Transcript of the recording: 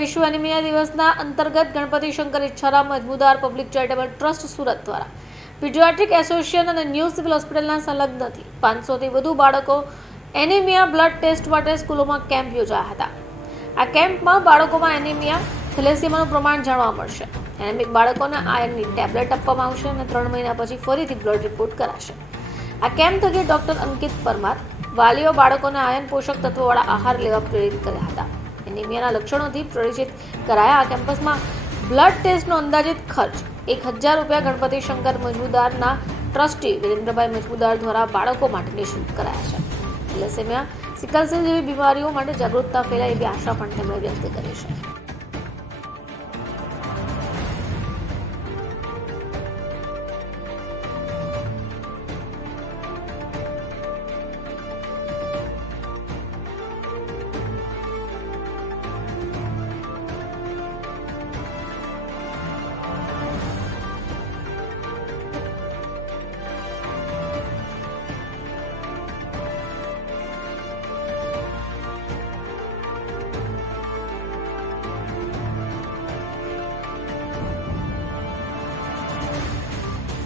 વિશ્વ એનિમિયા દિવસના અંતર્ગત ગણપતિ શંકર ઇચ્છારામ મજમુદાર પબ્લિક ચેરિટેબલ ટ્રસ્ટ સુરત દ્વારા પીડિયાટ્રિક એસોસિએશન અને ન્યૂ સિવિલ હોસ્પિટલના સંલગ્નથી 500થી વધુ બાળકો એનિમિયા બ્લડ ટેસ્ટ માટે સ્કૂલોમાં કેમ્પ યોજાયા હતા। આ કેમ્પમાં બાળકોમાં એનિમિયા થેલેસીમાનું પ્રમાણ જાણવા મળશે। એનેમિક બાળકોને આયર્નની ટેબ્લેટ આપવામાં આવશે અને 3 મહિના પછી ફરીથી બ્લડ રિપોર્ટ કરાશે। આ કેમ્પ થકી ડોક્ટર અંકિત પરમાર વાલીઓ બાળકોને આયર્ન પોષક તત્વોવાળા આહાર લેવા પ્રેરિત કર્યા હતા। એનિમિયાના લક્ષણોથી પરિચિત કરાયા। આ કેમ્પસમાં બ્લડ ટેસ્ટનો અંદાજિત ખર્ચ 1000 રૂપિયા ગણપતિ શંકર મજમુદારના ટ્રસ્ટી વિરેન્દ્રભાઈ મજમુદાર દ્વારા બાળકો માટે નિઃશુલ્ક કરાયા છે। થેલેસેમિયા, સિકલ સેલ જેવી બીમારીઓ માટે જાગૃતતા ફેલાય એવી આશા પણ તેમણે વ્યક્ત કરી છે।